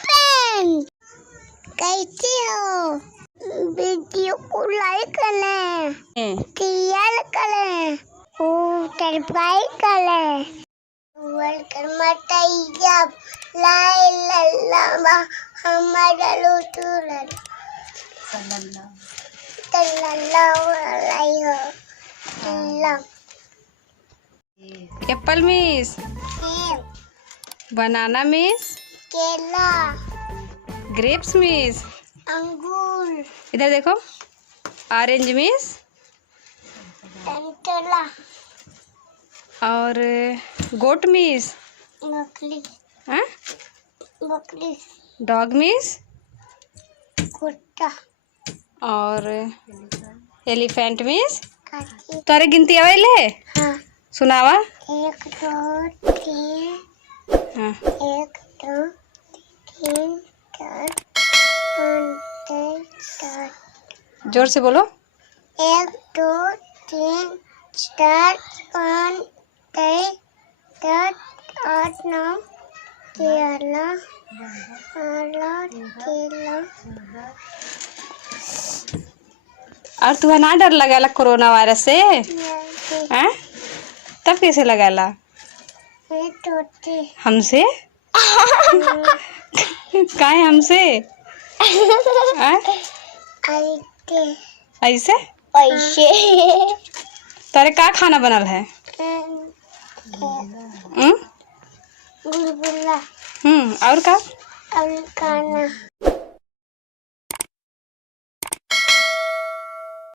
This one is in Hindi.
फ्रेंड, कैसे हो? वीडियो को लाइक करें, शेयर करें, सब्सक्राइब करें। वेलकम जब लाई लल्ला हमारा लूटूरल एप्पल मिस, बनाना मिस, केला, ग्रेप्स मिस, अंगूर, इधर देखो, ऑरेंज मिस, संतरा, और गोट मिस, बकरी, हाँ, बकरी, डॉग मिस, कुत्ता, और एलिफेंट मिस। हाथी। तोरे गिनती आवेले? हाँ। सुनावा। 1 2 3 हाँ। 1 2 3 4 5 6 जोर से बोलो। 1 2 3 4 5 6 7 8 9 11 13। और तुम्हें ना डर लगेला कोरोना वायरस से? हैं? तब कैसे लगेला? हमसे? काहे हमसे? ऐसे? तारे का खाना बनल है? गुलगुला। और का? और खाना।